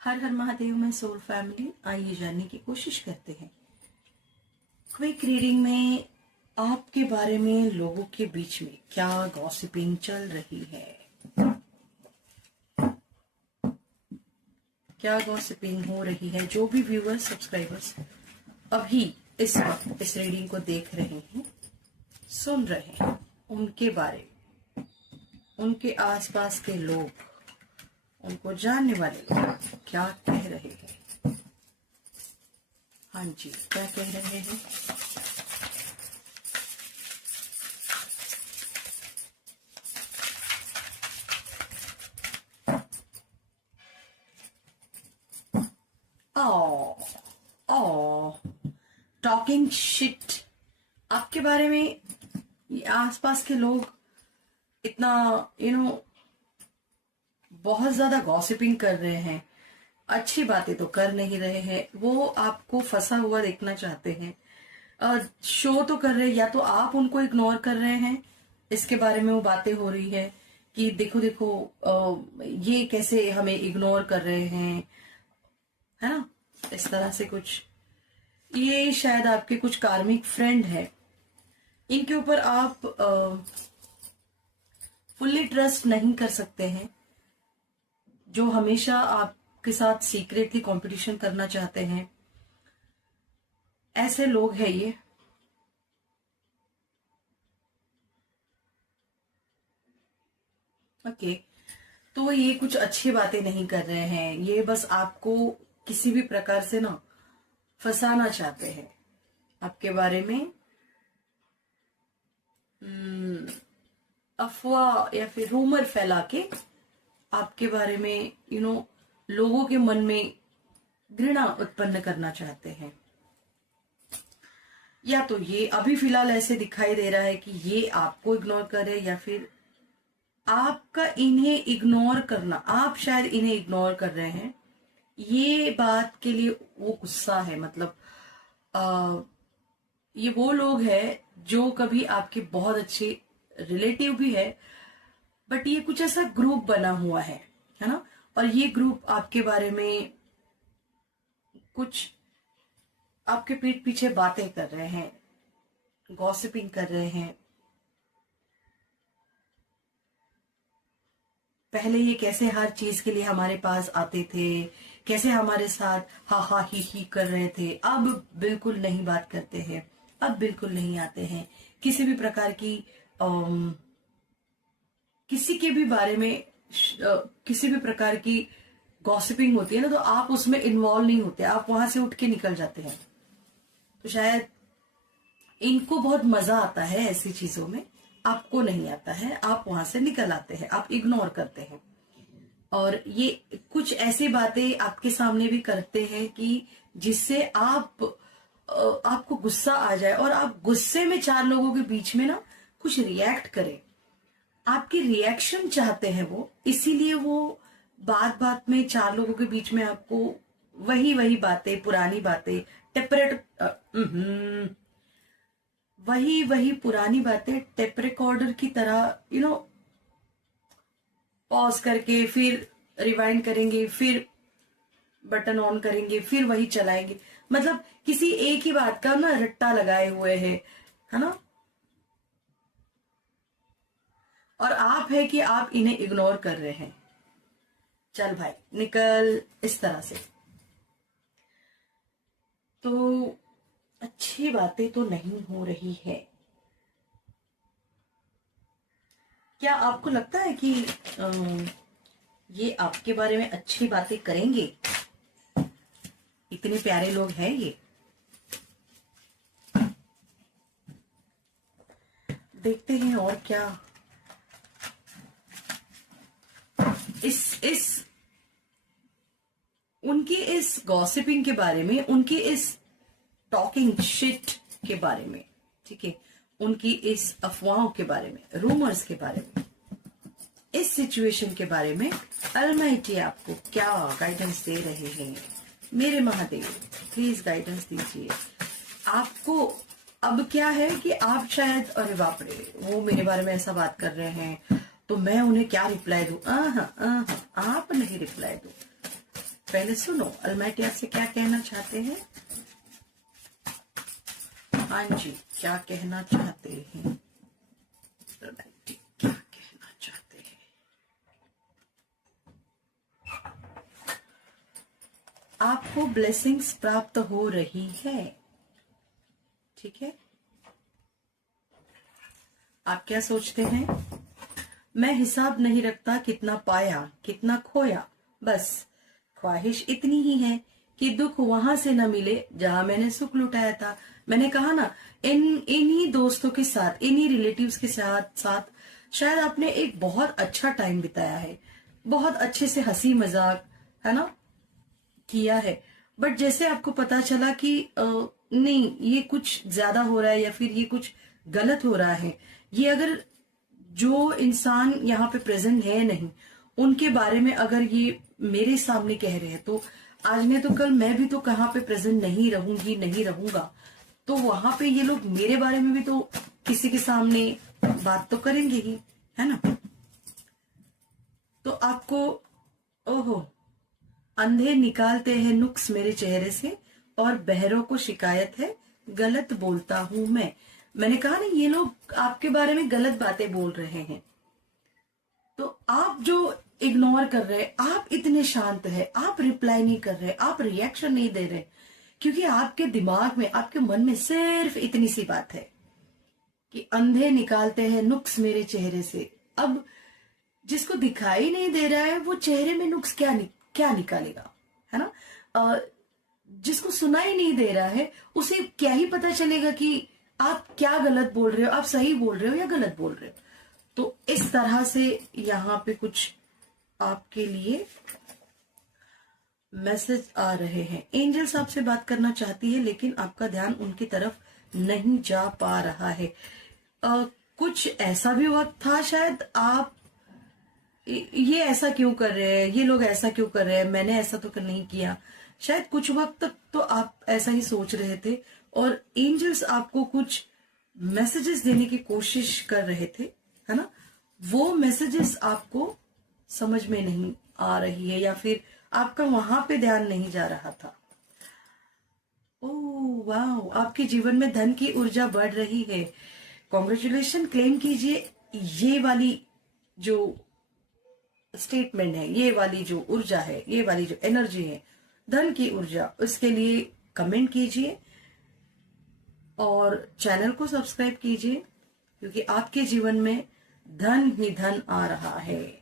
हर हर महादेव में soul family, आइए जानने की कोशिश करते हैं। क्विक रीडिंग में आपके बारे में लोगों के बीच में क्या गॉसिपिंग चल रही है, क्या गॉसिपिंग हो रही है। जो भी व्यूअर्स सब्सक्राइबर्स अभी इस वक्त इस रीडिंग को देख रहे हैं, सुन रहे हैं, उनके बारे में, उनके आसपास के लोग, उनको जानने वाले लोग क्या कह रहे हैं। हाँ जी, क्या कह रहे हैं। टॉकिंग शिट आपके बारे में आसपास के लोग इतना बहुत ज्यादा गॉसिपिंग कर रहे हैं, अच्छी बातें तो कर नहीं रहे हैं। वो आपको फंसा हुआ देखना चाहते हैं, शो तो कर रहे हैं, या तो आप उनको इग्नोर कर रहे हैं, इसके बारे में वो बातें हो रही है कि देखो देखो ये कैसे हमें इग्नोर कर रहे हैं, है ना, इस तरह से कुछ। ये शायद आपके कुछ कार्मिक फ्रेंड है, इनके ऊपर आप फुल्ली ट्रस्ट नहीं कर सकते हैं, जो हमेशा आपके साथ सीक्रेटली कंपटीशन करना चाहते हैं। ऐसे लोग हैं ये। ओके, तो ये कुछ अच्छी बातें नहीं कर रहे हैं, ये बस आपको किसी भी प्रकार से ना फंसाना चाहते हैं। आपके बारे में अफवाह या फिर रूमर फैला के आपके बारे में लोगों के मन में घृणा उत्पन्न करना चाहते हैं। या तो ये अभी फिलहाल ऐसे दिखाई दे रहा है कि ये आपको इग्नोर करे, या फिर आपका इन्हें इग्नोर करना, आप शायद इन्हें इग्नोर कर रहे हैं। ये बात के लिए वो गुस्सा है, मतलब ये वो लोग हैं जो कभी आपके बहुत अच्छे रिलेटिव भी है, बट ये कुछ ऐसा ग्रुप बना हुआ है ना, और ये ग्रुप आपके बारे में कुछ आपके पीठ पीछे बातें कर रहे हैं, गॉसिपिंग कर रहे हैं। पहले ये कैसे हर चीज के लिए हमारे पास आते थे, कैसे हमारे साथ हा हा ही कर रहे थे, अब बिल्कुल नहीं बात करते हैं, अब बिल्कुल नहीं आते हैं। किसी भी प्रकार की किसी के भी बारे में किसी भी प्रकार की गॉसिपिंग होती है ना, तो आप उसमें इन्वॉल्व नहीं होते, आप वहां से उठ के निकल जाते हैं। तो शायद इनको बहुत मजा आता है ऐसी चीजों में, आपको नहीं आता है, आप वहां से निकल आते हैं, आप इग्नोर करते हैं। और ये कुछ ऐसी बातें आपके सामने भी करते हैं कि जिससे आपको गुस्सा आ जाए, और आप गुस्से में चार लोगों के बीच में ना कुछ रिएक्ट करें। आपकी रिएक्शन चाहते हैं वो, इसीलिए वो बात बात में चार लोगों के बीच में आपको वही बातें, पुरानी बातें, वही पुरानी बातें टेप रिकॉर्डर की तरह पॉज करके फिर रिवाइंड करेंगे, फिर बटन ऑन करेंगे, फिर वही चलाएंगे। मतलब किसी एक ही बात का ना रट्टा लगाए हुए है ना। और आप है कि आप इन्हें इग्नोर कर रहे हैं। चल भाई निकल, इस तरह से। तो अच्छी बातें तो नहीं हो रही है। क्या आपको लगता है कि ये आपके बारे में अच्छी बातें करेंगे? इतने प्यारे लोग हैं ये। देखते हैं और क्या उनकी इस गॉसिपिंग के बारे में, उनकी इस टॉकिंग शिट के बारे में, ठीक है, उनकी इस अफवाहों के बारे में, रूमर्स के बारे में, इस सिचुएशन के बारे में अलमाइटी आपको क्या गाइडेंस दे रहे हैं। मेरे महादेव प्लीज गाइडेंस दीजिए। आपको अब क्या है कि आप शायद, अरे बाप रे, वो मेरे बारे में ऐसा बात कर रहे हैं तो मैं उन्हें क्या रिप्लाई दूं। आप नहीं रिप्लाई दो, पहले सुनो अलमाइटी आपसे क्या कहना चाहते हैं। हाँ जी, क्या कहना चाहते हैं अलमाइटी, क्या कहना चाहते हैं। आपको ब्लेसिंग्स प्राप्त हो रही है, ठीक है। आप क्या सोचते हैं? मैं हिसाब नहीं रखता कितना पाया कितना खोया, बस ख्वाहिश इतनी ही है कि दुख वहां से न मिले जहां मैंने सुख लुटाया था। मैंने कहा ना, इन्हीं दोस्तों के साथ, इन्हीं रिलेटिव्स के साथ शायद आपने एक बहुत अच्छा टाइम बिताया है, बहुत अच्छे से हंसी मजाक, है ना, किया है। बट जैसे आपको पता चला कि नहीं, ये कुछ ज्यादा हो रहा है या फिर ये कुछ गलत हो रहा है, ये अगर जो इंसान यहाँ पे प्रेजेंट है नहीं, उनके बारे में अगर ये मेरे सामने कह रहे हैं, तो आज नहीं तो कल मैं भी तो कहाँ पे प्रेजेंट नहीं रहूंगी, नहीं रहूंगा, तो वहां पे ये लोग मेरे बारे में भी तो किसी के सामने बात तो करेंगे ही, है ना। तो आपको, ओहो, अंधे निकालते हैं नुक्स मेरे चेहरे से और बहरों को शिकायत है गलत बोलता हूं मैं। मैंने कहा ना, ये लोग आपके बारे में गलत बातें बोल रहे हैं, तो आप जो इग्नोर कर रहे हैं, आप इतने शांत है, आप रिप्लाई नहीं कर रहे, आप रिएक्शन नहीं दे रहे, क्योंकि आपके दिमाग में, आपके मन में सिर्फ इतनी सी बात है कि अंधे निकालते हैं नुक्स मेरे चेहरे से। अब जिसको दिखाई नहीं दे रहा है वो चेहरे में नुक्स क्या निकालेगा, है ना। जिसको सुनाई नहीं दे रहा है उसे क्या ही पता चलेगा कि आप क्या गलत बोल रहे हो, आप सही बोल रहे हो या गलत बोल रहे हो। तो इस तरह से यहाँ पे कुछ आपके लिए मैसेज आ रहे हैं। एंजल्स आपसे बात करना चाहती है, लेकिन आपका ध्यान उनकी तरफ नहीं जा पा रहा है। कुछ ऐसा भी वक्त था, शायद आप ये ऐसा क्यों कर रहे हैं, ये लोग ऐसा क्यों कर रहे हैं, मैंने ऐसा तो नहीं किया। शायद कुछ वक्त तक तो आप ऐसा ही सोच रहे थे, और एंजल्स आपको कुछ मैसेजेस देने की कोशिश कर रहे थे, है ना। वो मैसेजेस आपको समझ में नहीं आ रही है, या फिर आपका वहां पे ध्यान नहीं जा रहा था। ओह वाह, आपके जीवन में धन की ऊर्जा बढ़ रही है। कॉन्ग्रेचुलेशन, क्लेम कीजिए ये वाली जो स्टेटमेंट है, ये वाली जो ऊर्जा है, ये वाली जो एनर्जी है, धन की ऊर्जा, उसके लिए कमेंट कीजिए और चैनल को सब्सक्राइब कीजिए, क्योंकि आपके जीवन में धन ही धन आ रहा है।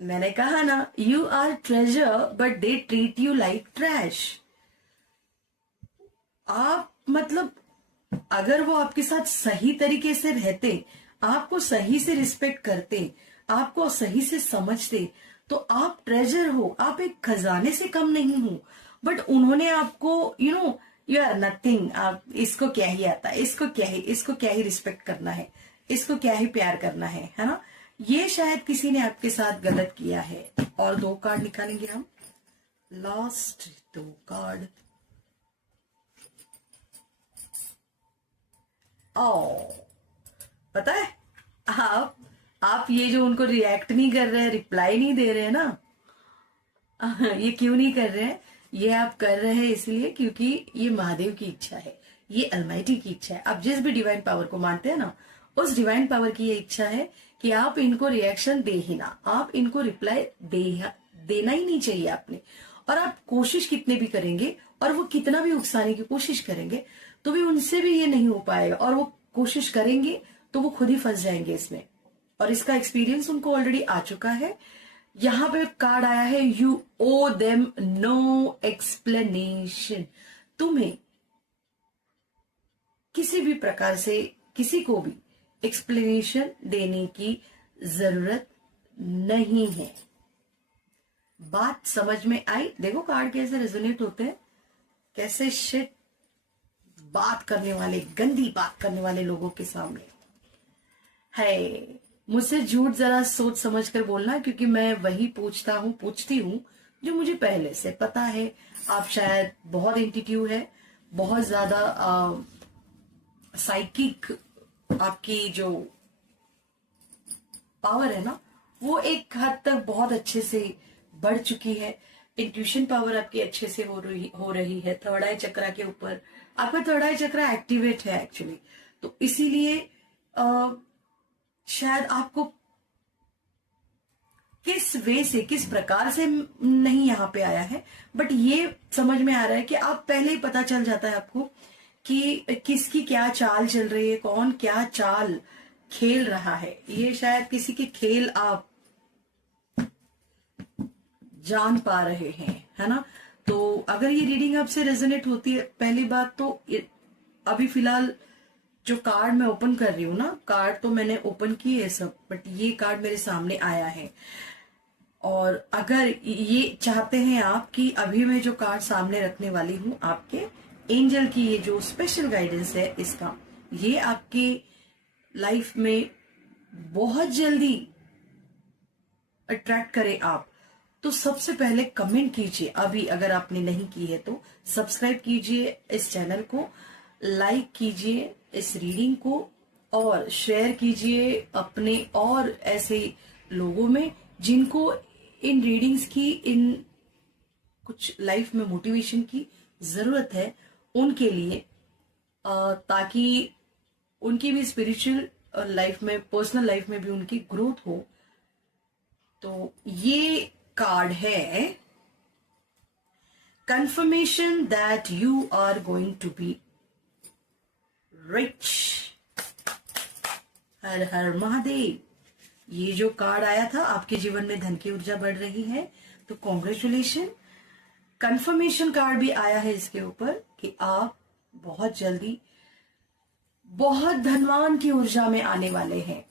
मैंने कहा ना, you are treasure but they treat you like trash. आप मतलब, अगर वो आपके साथ सही तरीके से रहते, आपको सही से रिस्पेक्ट करते, आपको सही से समझते, तो आप ट्रेजर हो, आप एक खजाने से कम नहीं हो। बट उन्होंने आपको, यू आर नथिंग, आप इसको क्या ही आता है, इसको क्या ही रिस्पेक्ट करना है, इसको क्या ही प्यार करना है ना। ये शायद किसी ने आपके साथ गलत किया है। और 2 कार्ड निकालेंगे हम, लास्ट 2 कार्ड। पता है, आप ये जो उनको रिएक्ट नहीं कर रहे हैं, रिप्लाई नहीं दे रहे हैं ना, ये क्यों नहीं कर रहे हैं? ये आप कर रहे हैं इसलिए क्योंकि ये महादेव की इच्छा है, ये अलमाइटी की इच्छा है। आप जिस भी डिवाइन पावर को मानते हैं ना, उस डिवाइन पावर की ये इच्छा है कि आप इनको रिएक्शन दे ही ना, आप इनको रिप्लाई देना ही नहीं चाहिए आपने। और आप कोशिश कितने भी करेंगे और वो कितना भी उकसाने की कोशिश करेंगे, तो भी उनसे भी ये नहीं हो पाएगा, और वो कोशिश करेंगे तो वो खुद ही फंस जाएंगे इसमें। और इसका एक्सपीरियंस उनको ऑलरेडी आ चुका है। यहां पे कार्ड आया है, you owe them no explanation. तुम्हें किसी भी प्रकार से किसी को भी एक्सप्लेनेशन देने की जरूरत नहीं है। बात समझ में आई? देखो कार्ड कैसे रेजोनेट होते हैं, कैसे शिट बात करने वाले, गंदी बात करने वाले लोगों के सामने है। मुझसे झूठ जरा सोच समझ कर बोलना, क्योंकि मैं वही पूछती हूँ जो मुझे पहले से पता है। आप शायद बहुत इंट्यूटिव है, बहुत ज्यादा साइकिक, आपकी जो पावर है ना, वो एक हद तक बहुत अच्छे से बढ़ चुकी है, इंट्यूशन पावर आपकी अच्छे से हो रही है। थर्ड आई चक्रा के ऊपर आपका थर्ड आई चक्रा एक्टिवेट है एक्चुअली, तो इसीलिए शायद आपको किस वे से, किस प्रकार से नहीं यहाँ पे आया है, बट ये समझ में आ रहा है कि आप पहले ही पता चल जाता है आपको कि किसकी क्या चाल चल रही है, कौन क्या चाल खेल रहा है। ये शायद किसी के खेल आप जान पा रहे हैं, है ना। तो अगर ये रीडिंग आपसे रेजोनेट होती है, पहली बात तो अभी फिलहाल जो कार्ड मैं ओपन कर रही हूं ना, कार्ड तो मैंने ओपन किए सब, बट ये कार्ड मेरे सामने आया है। और अगर ये चाहते हैं आप कि अभी मैं जो कार्ड सामने रखने वाली हूं, आपके एंजल की ये जो स्पेशल गाइडेंस है इसका, ये आपके लाइफ में बहुत जल्दी अट्रैक्ट करे आप, तो सबसे पहले कमेंट कीजिए। अभी अगर आपने नहीं की है तो सब्सक्राइब कीजिए इस चैनल को, लाइक कीजिए इस रीडिंग को, और शेयर कीजिए अपने और ऐसे लोगों में जिनको इन रीडिंग्स की, इन कुछ लाइफ में मोटिवेशन की जरूरत है, उनके लिए, ताकि उनकी भी स्पिरिचुअल लाइफ में, पर्सनल लाइफ में भी उनकी ग्रोथ हो। तो ये कार्ड है confirmation that you are going to be rich. हर हर महादेव। ये जो कार्ड आया था, आपके जीवन में धन की ऊर्जा बढ़ रही है, तो कॉन्ग्रेचुलेशन। कंफर्मेशन कार्ड भी आया है इसके ऊपर कि आप बहुत जल्दी बहुत धनवान की ऊर्जा में आने वाले हैं।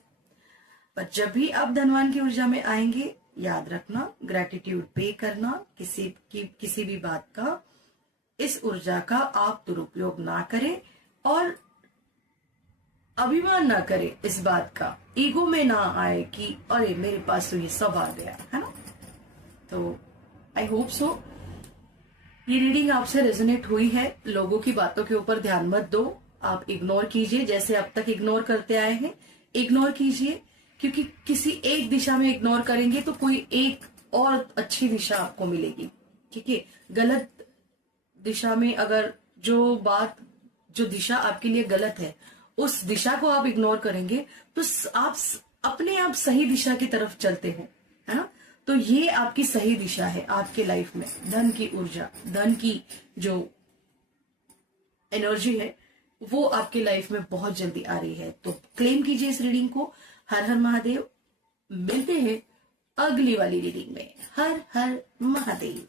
पर जब भी आप धनवान की ऊर्जा में आएंगे, याद रखना, ग्रेटिट्यूड पे करना, किसी भी बात का, इस ऊर्जा का आप दुरुपयोग ना करें और अभिमान ना करें इस बात का, ईगो में ना आए कि अरे मेरे पास तो ये सब आ गया, है ना। तो आई होप सो ये रीडिंग आपसे रेजोनेट हुई है। लोगों की बातों के ऊपर ध्यान मत दो, आप इग्नोर कीजिए, जैसे अब तक इग्नोर करते आए हैं, इग्नोर कीजिए, क्योंकि किसी एक दिशा में इग्नोर करेंगे तो कोई एक और अच्छी दिशा आपको मिलेगी, ठीक है। गलत दिशा में अगर जो दिशा आपके लिए गलत है, उस दिशा को आप इग्नोर करेंगे तो आप अपने आप सही दिशा की तरफ चलते हो, है ना। तो ये आपकी सही दिशा है आपके लाइफ में। धन की ऊर्जा, धन की जो एनर्जी है, वो आपके लाइफ में बहुत जल्दी आ रही है। तो क्लेम कीजिए इस रीडिंग को। हर हर महादेव। मिलते हैं अगली वाली रीडिंग में। हर हर महादेव।